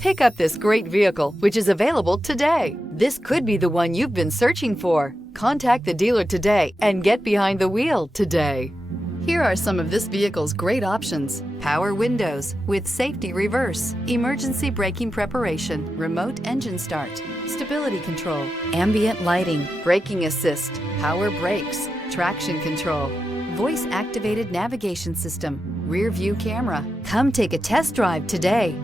Pick up this great vehicle, which is available today. This could be the one you've been searching for. Contact the dealer today and get behind the wheel today. Here are some of this vehicle's great options: power windows with safety reverse, emergency braking preparation, remote engine start, stability control, ambient lighting, braking assist, power brakes, traction control, voice activated navigation system, rear view camera. Come take a test drive today.